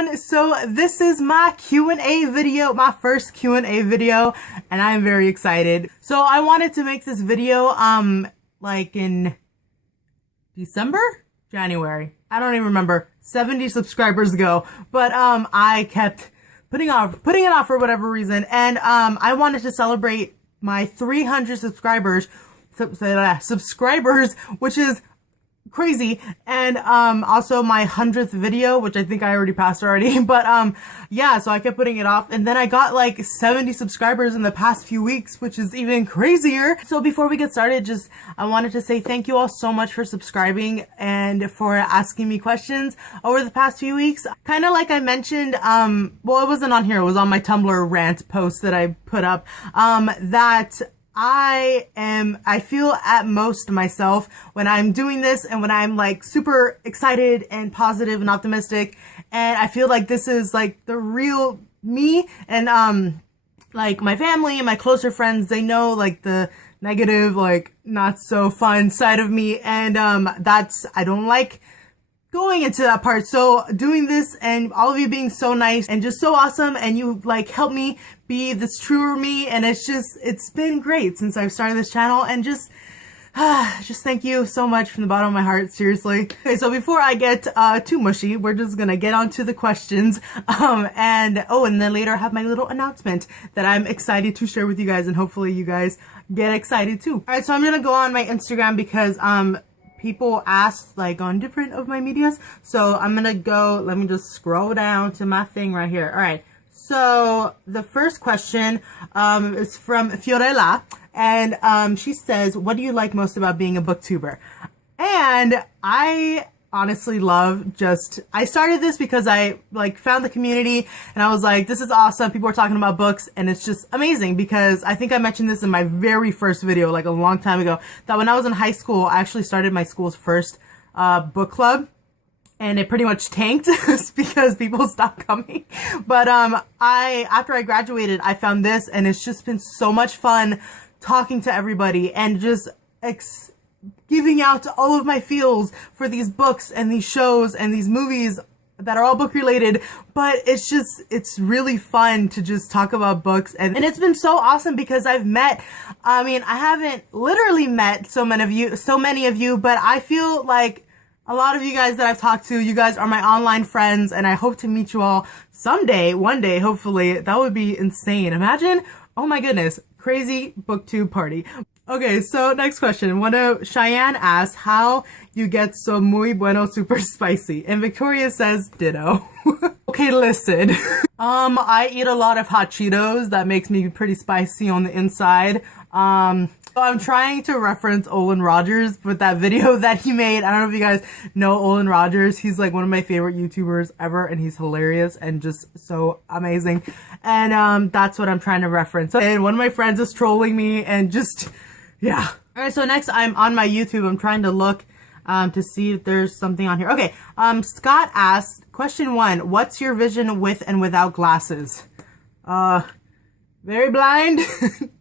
everyone, so this is my Q&A video, my first Q&A video, and I'm very excited. So I wanted to make this video like in December? January. I don't even remember. 70 subscribers ago. But I kept putting it off for whatever reason, and I wanted to celebrate my 300 subscribers, which is crazy, and also my 100th video, which I think I already passed already, but yeah, so I kept putting it off, and then I got like 70 subscribers in the past few weeks, which is even crazier. So before we get started, I wanted to say thank you all so much for subscribing and for asking me questions over the past few weeks. Kind of like I mentioned, well, it wasn't on here, it was on my Tumblr rant post that I put up, that I feel at most myself when I'm doing this and when I'm like super excited and positive and optimistic, and I feel like this is like the real me, and like my family and my closer friends, they know like the negative, like not so fun side of me, and I don't like going into that part. So doing this and all of you being so nice and just so awesome, and you like help me be this truer me, and it's been great since I've started this channel, and just thank you so much from the bottom of my heart, seriously. Okay, so before I get too mushy, we're just gonna get on to the questions, and then later I have my little announcement that I'm excited to share with you guys, and hopefully you guys get excited too. Alright, so I'm gonna go on my Instagram because people asked like on different of my medias, so I'm gonna go, let me just scroll down to my thing right here. All right, so the first question is from Fiorella, and she says, what do you like most about being a booktuber? And I honestly love I started this because I like found the community, and I was like, this is awesome, people are talking about books, and it's just amazing, because I think I mentioned this in my very first video like a long time ago, that when I was in high school, I actually started my school's first book club, and it pretty much tanked because people stopped coming. But after I graduated, I found this, and it's just been so much fun talking to everybody and just giving out all of my feels for these books and these shows and these movies that are all book related. But it's really fun to just talk about books, and it's been so awesome because I haven't literally met so many of you, but I feel like a lot of you guys that I've talked to, you guys are my online friends, and I hope to meet you all someday, one day, hopefully. That would be insane. Imagine, oh my goodness, crazy booktube party. Okay, so next question. Cheyenne asks, how you get so muy bueno super spicy? And Victoria says, ditto. Okay, listen. I eat a lot of hot Cheetos. That makes me pretty spicy on the inside. So I'm trying to reference Olin Rogers with that video that he made. I don't know if you guys know Olin Rogers. He's like one of my favorite YouTubers ever, and he's hilarious and just so amazing. And that's what I'm trying to reference. And one of my friends is trolling me, and yeah. Alright, so next I'm on my YouTube. I'm trying to look to see if there's something on here. Okay, Scott asked, question 1, what's your vision with and without glasses? Very blind?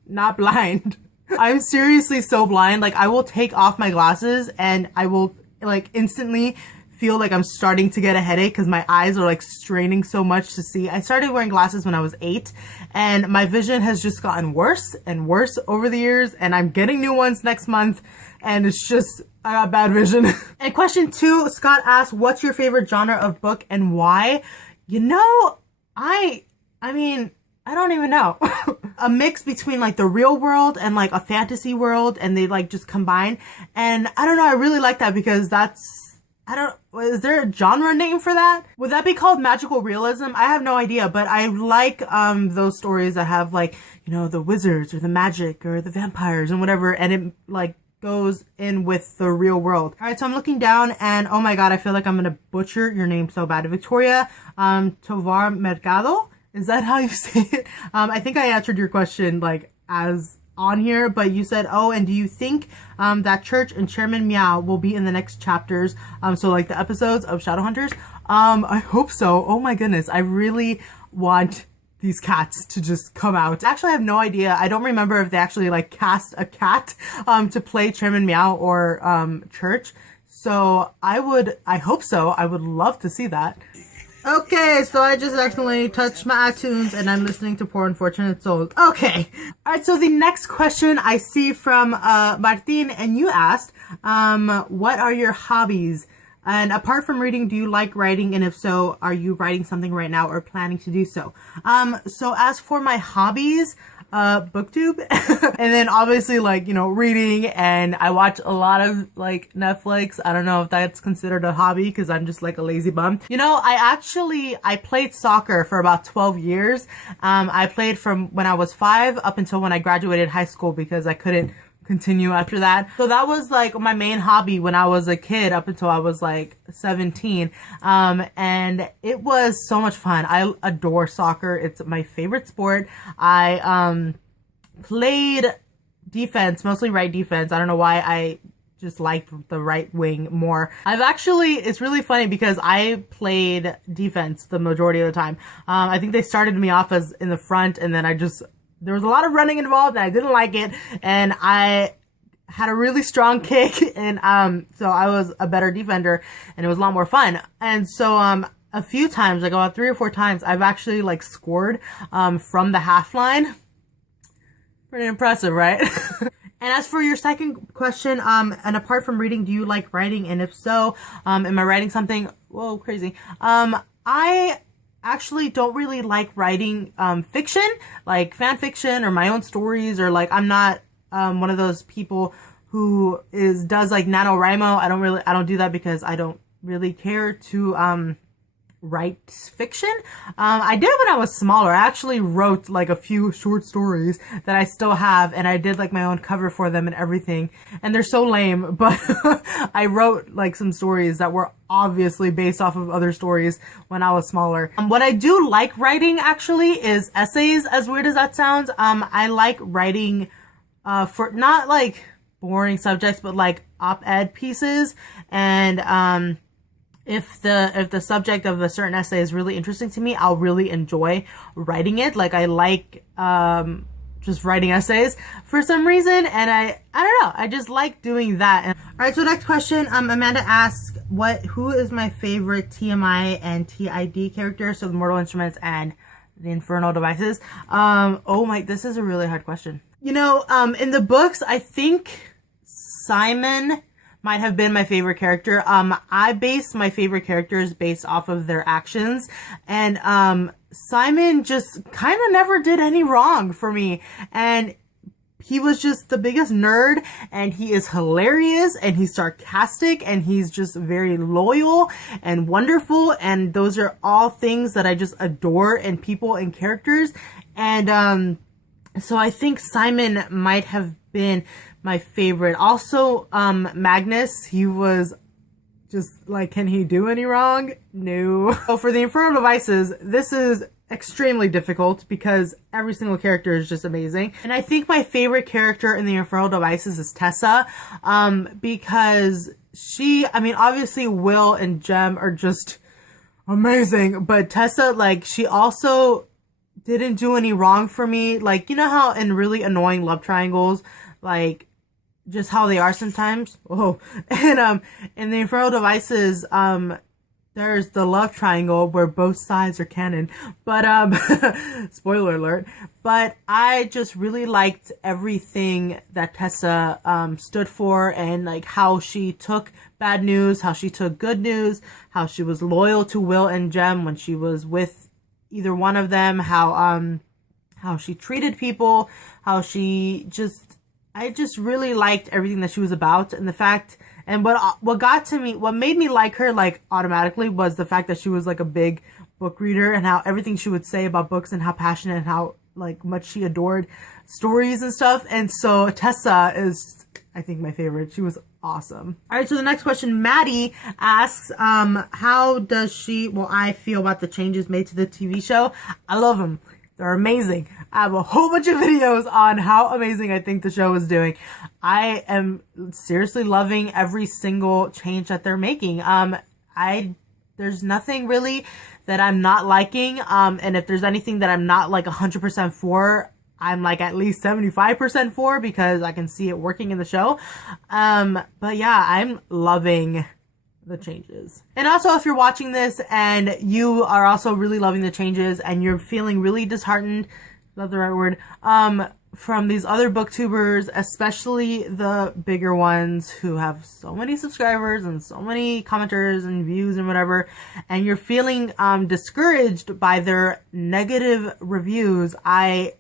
Not blind. I'm seriously so blind. Like, I will take off my glasses and I will like instantly feel like I'm starting to get a headache because my eyes are like straining so much to see. I started wearing glasses when I was 8, and my vision has just gotten worse and worse over the years, and I'm getting new ones next month, and it's just, I got bad vision. And question 2, Scott asked, what's your favorite genre of book and why? You know, I mean, I don't even know. A mix between like the real world and like a fantasy world, and they like just combine. And I don't know, I really like that because is there a genre name for that? Would that be called magical realism? I have no idea, but I like those stories that have like, you know, the wizards or the magic or the vampires and whatever, and it like goes in with the real world. All right, so I'm looking down, and oh my god, I feel like I'm gonna butcher your name so bad. Victoria Tovar Mercado. Is that how you say it? I think I answered your question like as on here, but you said, oh, and do you think that Church and Chairman Meow will be in the next chapters? So like the episodes of Shadowhunters? I hope so. Oh my goodness, I really want these cats to just come out. Actually, I have no idea. I don't remember if they actually like cast a cat to play Chairman Meow or Church. So I hope so. I would love to see that. Okay, so I just accidentally touched my iTunes and I'm listening to Poor Unfortunate Souls. Okay. Alright, so the next question I see from Martin, and you asked, what are your hobbies? And apart from reading, do you like writing? And if so, are you writing something right now or planning to do so? So as for my hobbies, booktube and then obviously like, you know, reading, and I watch a lot of like Netflix. I don't know if that's considered a hobby because I'm just like a lazy bum. You know, I played soccer for about 12 years. I played from when I was 5 up until when I graduated high school because I couldn't continue after that. So that was like my main hobby when I was a kid up until I was like 17. And it was so much fun. I adore soccer. It's my favorite sport. I played defense, mostly right defense. I don't know why I just liked the right wing more. It's really funny because I played defense the majority of the time. I think they started me off as in the front, and then there was a lot of running involved and I didn't like it, and I had a really strong kick, and so I was a better defender and it was a lot more fun. And so a few times, like about 3 or 4 times, I've actually like scored from the half line. Pretty impressive, right? And as for your second question, and apart from reading, do you like writing? And if so, am I writing something? Whoa, crazy. I actually don't really like writing fiction, like fan fiction or my own stories, or like I'm not one of those people who does like NaNoWriMo. I don't do that because I don't really care to write fiction. I did when I was smaller. I actually wrote like a few short stories that I still have, and I did like my own cover for them and everything, and they're so lame, but I wrote like some stories that were obviously based off of other stories when I was smaller. What I do like writing actually is essays, as weird as that sounds. I like writing for not like boring subjects, but like op-ed pieces, and if the subject of a certain essay is really interesting to me, I'll really enjoy writing it. Like I like just writing essays for some reason, and I don't know, I just like doing that. All right, so next question, Amanda asks, who is my favorite TMI and TID character? So the Mortal Instruments and the Infernal Devices. This is a really hard question. You know, in the books, I think Simon might have been my favorite character. I base my favorite characters based off of their actions, and Simon just kind of never did any wrong for me, and he was just the biggest nerd, and he is hilarious, and he's sarcastic, and he's just very loyal and wonderful, and those are all things that I just adore in people and characters. And so I think Simon might have been my favorite. Also, Magnus, he was just like, can he do any wrong? No. So for the Infernal Devices, this is extremely difficult because every single character is just amazing. And I think my favorite character in the Infernal Devices is Tessa, because obviously Will and Jem are just amazing, but Tessa, like, she also didn't do any wrong for me. Like, you know how in really annoying love triangles, like, just how they are sometimes. Oh, and in the Infernal Devices, there's the love triangle where both sides are canon. But spoiler alert. But I just really liked everything that Tessa stood for, and like how she took bad news, how she took good news, how she was loyal to Will and Jem when she was with either one of them, how she treated people, how I just really liked everything that she was about. And the fact, and what got to me, what made me like her like automatically, was the fact that she was like a big book reader, and how everything she would say about books, and how passionate and how like much she adored stories and stuff. And so Tessa is, I think, my favorite. She was awesome. All right, so the next question, Maddie asks, how does I feel about the changes made to the TV show? I love them. They're amazing. I have a whole bunch of videos on how amazing I think the show is doing. I am seriously loving every single change that they're making. There's nothing really that I'm not liking. And if there's anything that I'm not like 100% for, I'm like at least 75% for, because I can see it working in the show. But yeah, I'm loving the changes. And also, if you're watching this and you are also really loving the changes and you're feeling really disheartened, not the right word, from these other booktubers, especially the bigger ones who have so many subscribers and so many commenters and views and whatever, and you're feeling discouraged by their negative reviews, I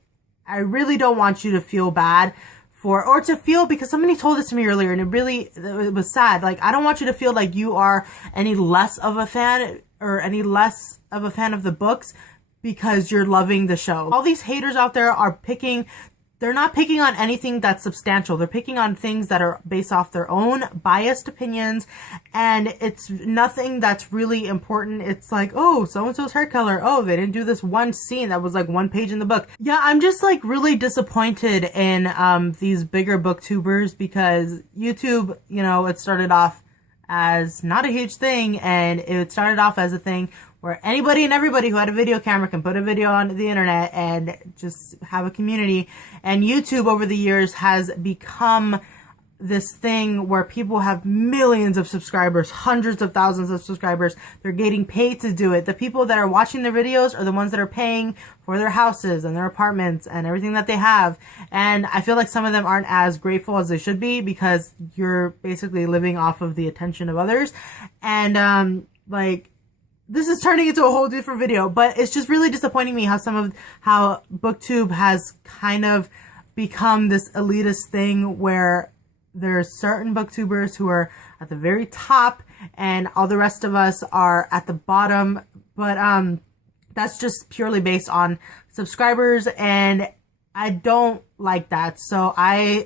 really don't want you to feel bad or to feel, because somebody told this to me earlier and it was sad. Like, I don't want you to feel like you are any less of a fan or any less of a fan of the books because you're loving the show. All these haters out there are they're not picking on anything that's substantial. They're picking on things that are based off their own biased opinions, and it's nothing that's really important. It's like, oh, so-and-so's hair color. Oh, they didn't do this one scene that was like one page in the book. Yeah, I'm just like really disappointed in these bigger booktubers, because YouTube, you know, it started off as not a huge thing, and it started off as a thing where anybody and everybody who had a video camera can put a video on the internet and just have a community. And YouTube over the years has become this thing where people have millions of subscribers, hundreds of thousands of subscribers. They're getting paid to do it. The people that are watching their videos are the ones that are paying for their houses and their apartments and everything that they have. And I feel like some of them aren't as grateful as they should be, because you're basically living off of the attention of others. And like, this is turning into a whole different video, but it's just really disappointing me how BookTube has kind of become this elitist thing where there's certain booktubers who are at the very top and all the rest of us are at the bottom. But that's just purely based on subscribers, and I don't like that. So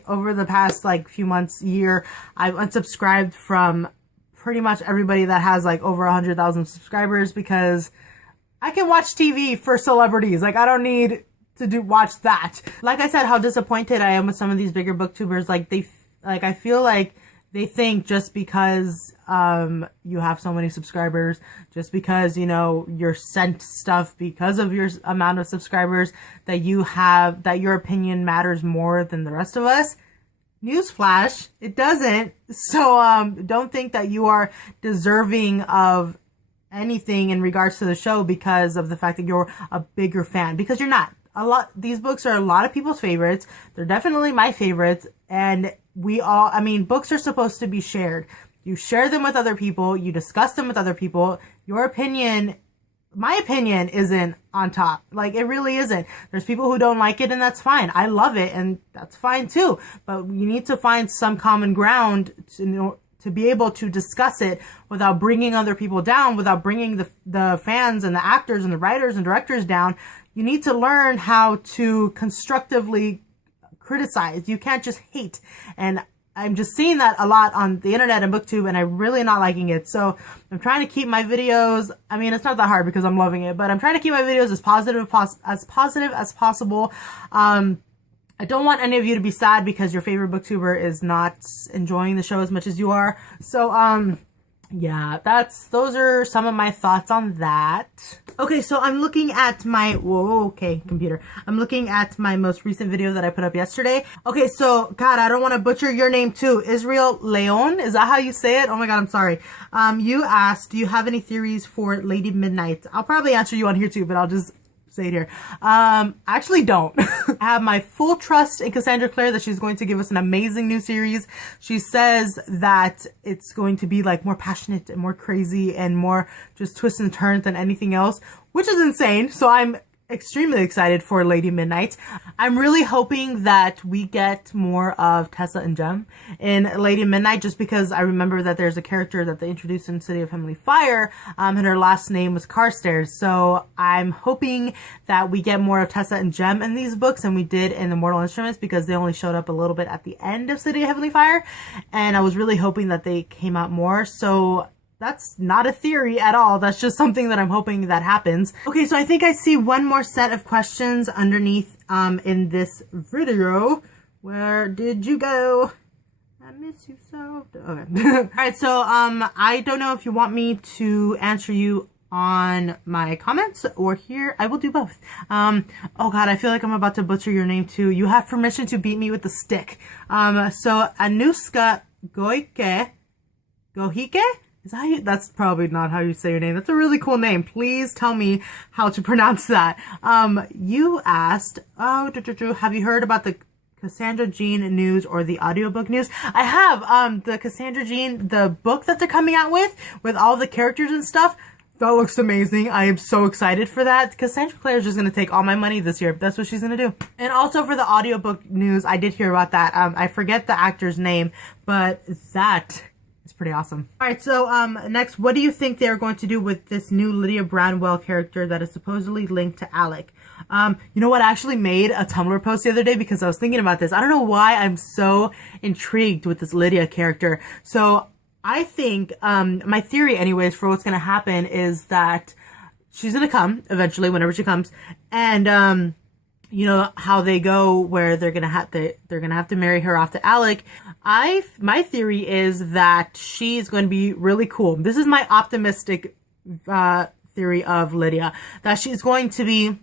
over the past like few months, year, I've unsubscribed from pretty much everybody that has like over 100,000 subscribers, because I can watch TV for celebrities. Like, I don't need to watch that. Like I said, how disappointed I am with some of these bigger booktubers. Like, I feel like they think just because you have so many subscribers, just because, you know, you're sent stuff because of your amount of subscribers, that your opinion matters more than the rest of us. Newsflash, it doesn't. So don't think that you are deserving of anything in regards to the show because of the fact that you're a bigger fan, because you're not. These books are a lot of people's favorites. They're definitely my favorites, and books are supposed to be shared. You share them with other people, you discuss them with other people. My opinion isn't on top. Like, it really isn't. There's people who don't like it, and that's fine. I love it, and that's fine too. But you need to find some common ground to be able to discuss it without bringing other people down, without bringing the fans and the actors and the writers and directors down. You need to learn how to constructively criticize. You can't just hate. And I'm just seeing that a lot on the internet and BookTube, and I'm really not liking it. So I'm trying to keep my videos, I mean, it's not that hard because I'm loving it, but I'm trying to keep my videos as positive as possible. I don't want any of you to be sad because your favorite booktuber is not enjoying the show as much as you are. So, yeah, those are some of my thoughts on that. Okay, so I'm looking at my, computer. I'm looking at my most recent video that I put up yesterday. Okay, so, God, I don't want to butcher your name too. Israel Leon, is that how you say it? Oh my God, I'm sorry. You asked, do you have any theories for Lady Midnight? I'll probably answer you on here too, but I'll just say it here. I actually don't. I have my full trust in Cassandra Clare that she's going to give us an amazing new series. She says that it's going to be like more passionate and more crazy and more just twists and turns than anything else, which is insane. So I'm extremely excited for Lady Midnight. I'm really hoping that we get more of Tessa and Jem in Lady Midnight, just because I remember that there's a character that they introduced in City of Heavenly Fire, and her last name was Carstairs. So I'm hoping that we get more of Tessa and Jem in these books than we did in the Mortal Instruments, because they only showed up a little bit at the end of City of Heavenly Fire, and I was really hoping that they came out more. So that's not a theory at all. That's just something that I'm hoping that happens. Okay, so I think I see one more set of questions underneath in this video. Where did you go? I miss you so. Okay. All right, so I don't know if you want me to answer you on my comments or here. I will do both. Oh God, I feel like I'm about to butcher your name too. You have permission to beat me with the stick. So Anuska Gohike. Is that you? That's probably not how you say your name. That's a really cool name. Please tell me how to pronounce that. You asked, have you heard about the Cassandra Jean news or the audiobook news? I have, the Cassandra Jean, the book that they're coming out with all the characters and stuff. That looks amazing. I am so excited for that. Cassandra Clare is just going to take all my money this year. That's what she's going to do. And also for the audiobook news, I did hear about that. I forget the actor's name, but that is pretty awesome. All right, so next, what do you think they're going to do with this new Lydia Branwell character that is supposedly linked to Alec? You know what? I actually made a Tumblr post the other day because I was thinking about this. I don't know why I'm so intrigued with this Lydia character. So I think, my theory anyways for what's going to happen is that she's going to come eventually whenever she comes. And, you know how they go where they're going to have to marry her off to Alec. My theory is that she's going to be really cool. This is my optimistic, theory of Lydia, that she's going to be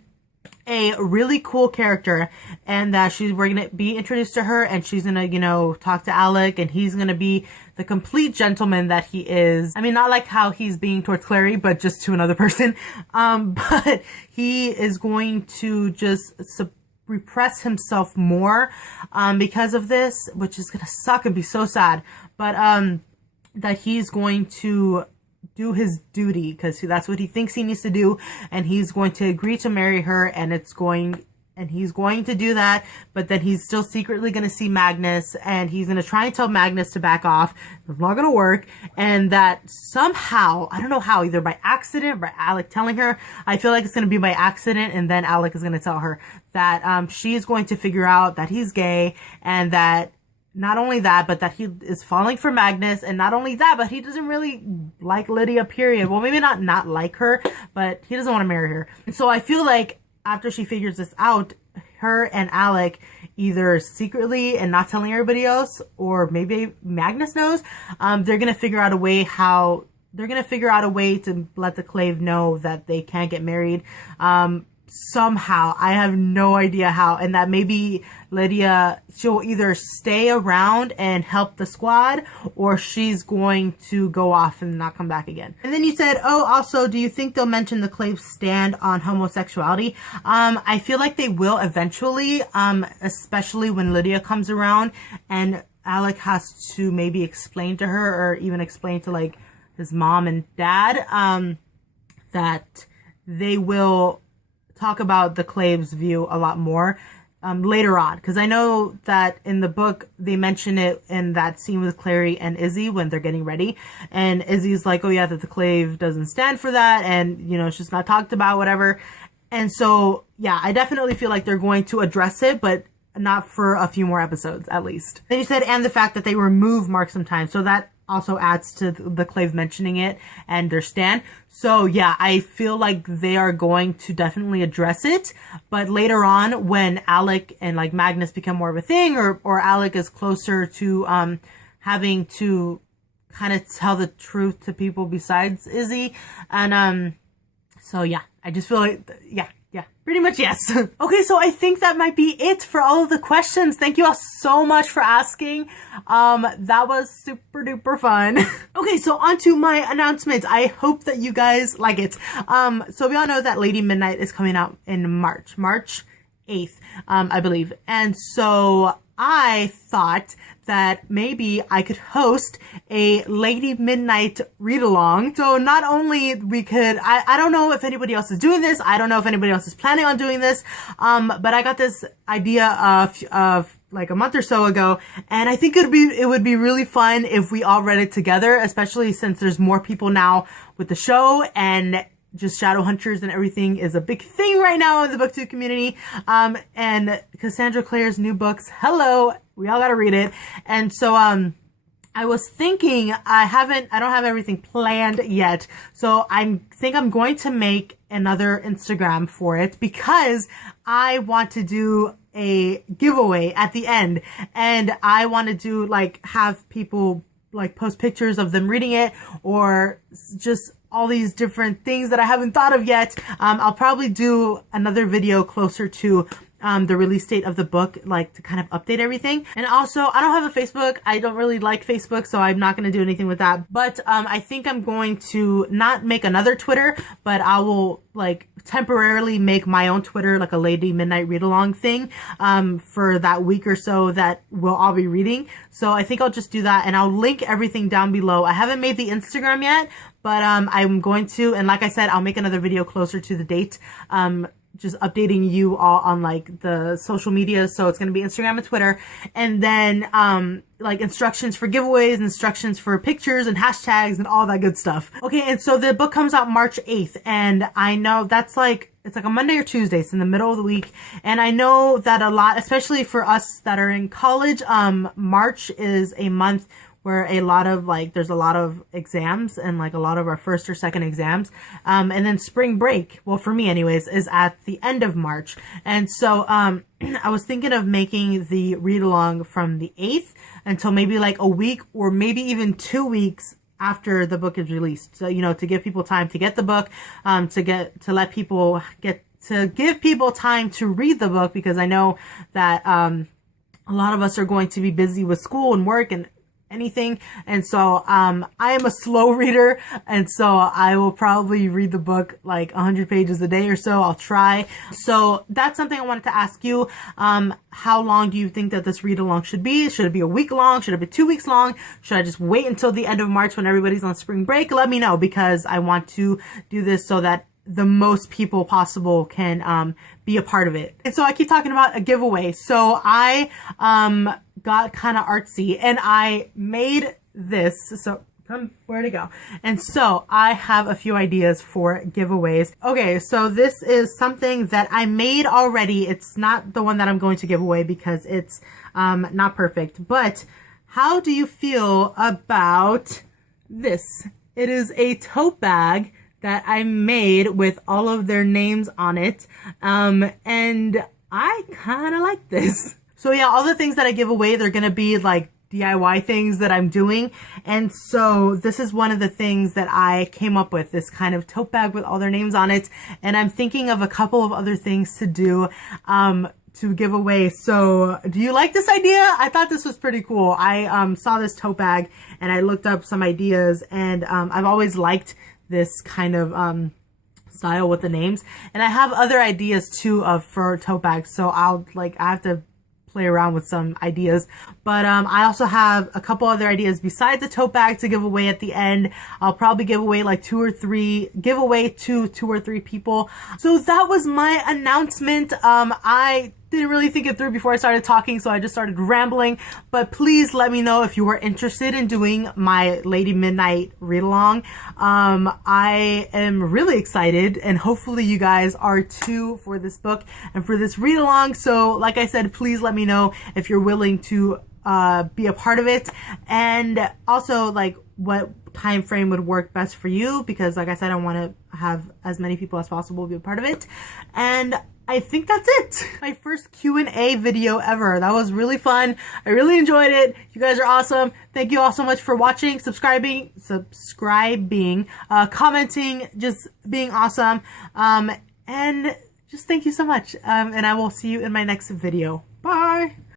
a really cool character, and that we're gonna be introduced to her, and she's gonna, you know, talk to Alec, and he's gonna be the complete gentleman that he is. I mean, not like how he's being towards Clary, but just to another person. But he is going to just repress himself more, because of this, which is gonna suck and be so sad. But, that he's going to do his duty because that's what he thinks he needs to do, and he's going to agree to marry her, and he's going to do that, but then he's still secretly going to see Magnus, and he's going to try and tell Magnus to back off. It's not going to work, and that somehow, I don't know how, either by accident, by Alec telling her, I feel like it's going to be by accident, and then Alec is going to tell her that she's going to figure out that he's gay, and that not only that, but that he is falling for Magnus, and not only that, but he doesn't really like Lydia, period. Well, maybe not like her, but he doesn't want to marry her. So I feel like after she figures this out, her and Alec, either secretly and not telling everybody else, or maybe Magnus knows, they're going to figure out a way to let the Clave know that they can't get married. Somehow, I have no idea how, and that maybe Lydia, she'll either stay around and help the squad, or she's going to go off and not come back again. And then you said, oh, also, do you think they'll mention the Clave's stand on homosexuality? I feel like they will eventually, especially when Lydia comes around, and Alec has to maybe explain to her, or even explain to, like, his mom and dad, that they will talk about the Clave's view a lot more later on, because I know that in the book they mention it in that scene with Clary and Izzy when they're getting ready, and Izzy's like, oh yeah, that the Clave doesn't stand for that, and you know, it's just not talked about, whatever. And so yeah, I definitely feel like they're going to address it, but not for a few more episodes at least. Then you said, and the fact that they remove Mark sometimes, so that also adds to the Clave mentioning it and their stand. So yeah, I feel like they are going to definitely address it, but later on when Alec and like Magnus become more of a thing, or Alec is closer to having to kind of tell the truth to people besides Izzy, and so yeah, I just feel like yeah, pretty much yes. Okay, so I think that might be it for all of the questions. Thank you all so much for asking. That was super duper fun. Okay, so on to my announcements. I hope that you guys like it. So we all know that Lady Midnight is coming out in March 8th, I believe. And so I thought that maybe I could host a Lady Midnight read-along. So not only we could, I don't know if anybody else is doing this. I don't know if anybody else is planning on doing this. But I got this idea of like a month or so ago, and I think it would be really fun if we all read it together, especially since there's more people now with the show, and just shadow hunters and everything is a big thing right now in the booktube community. And Cassandra Clare's new books, hello, we all gotta read it. And so I was thinking, I don't have everything planned yet, so I think I'm going to make another Instagram for it, because I want to do a giveaway at the end, and I want to do like have people like post pictures of them reading it, or just all these different things that I haven't thought of yet. I'll probably do another video closer to the release date of the book, like to kind of update everything. And also, I don't have a Facebook. I don't really like Facebook, so I'm not going to do anything with that. But I think I'm going to not make another Twitter, but I will like temporarily make my own Twitter, like a Lady Midnight read along thing, for that week or so that we'll all be reading. So I think I'll just do that, and I'll link everything down below. I haven't made the Instagram yet, but I'm going to, and like I said, I'll make another video closer to the date, just updating you all on like the social media. So it's going to be Instagram and Twitter, and then like instructions for giveaways, instructions for pictures and hashtags and all that good stuff. Okay, and so the book comes out March 8th, and I know that's like, it's like a Monday or Tuesday. It's in the middle of the week. And I know that a lot, especially for us that are in college, March is a month where a lot of like, there's a lot of exams, and like a lot of our first or second exams. And then spring break, well, for me anyways, is at the end of March. And so, I was thinking of making the read along from the 8th until maybe like a week or maybe even 2 weeks after the book is released. So, you know, to give people time to get the book, to give people time to read the book, because I know that, a lot of us are going to be busy with school and work and anything. And so, I am a slow reader, and so I will probably read the book like 100 pages a day or so. I'll try. So that's something I wanted to ask you. How long do you think that this read along should be? Should it be a week long? Should it be 2 weeks long? Should I just wait until the end of March when everybody's on spring break? Let me know, because I want to do this so that the most people possible can be a part of it. And so I keep talking about a giveaway. So I got kind of artsy, and I made this. So where to go? And so I have a few ideas for giveaways. Okay, so this is something that I made already. It's not the one that I'm going to give away because it's not perfect. But how do you feel about this? It is a tote bag that I made with all of their names on it. And I kind of like this. So yeah, all the things that I give away, they're going to be like DIY things that I'm doing. And so this is one of the things that I came up with, this kind of tote bag with all their names on it. And I'm thinking of a couple of other things to do, to give away. So do you like this idea? I thought this was pretty cool. I saw this tote bag and I looked up some ideas, and I've always liked this kind of style with the names, and I have other ideas too for tote bags, so I have to play around with some ideas. But I also have a couple other ideas besides the tote bag to give away at the end. I'll probably give away like two or three people. So that was my announcement. I didn't really think it through before I started talking, so I just started rambling. But please let me know if you are interested in doing my Lady Midnight read along. I am really excited, and hopefully you guys are too, for this book and for this read along. So like I said, please let me know if you're willing to be a part of it, and also like what time frame would work best for you, because like I said, I want to have as many people as possible be a part of it. And I think that's it. My first Q&A video ever. That was really fun. I really enjoyed it. You guys are awesome. Thank you all so much for watching, subscribing, commenting, just being awesome. And just thank you so much. And I will see you in my next video. Bye.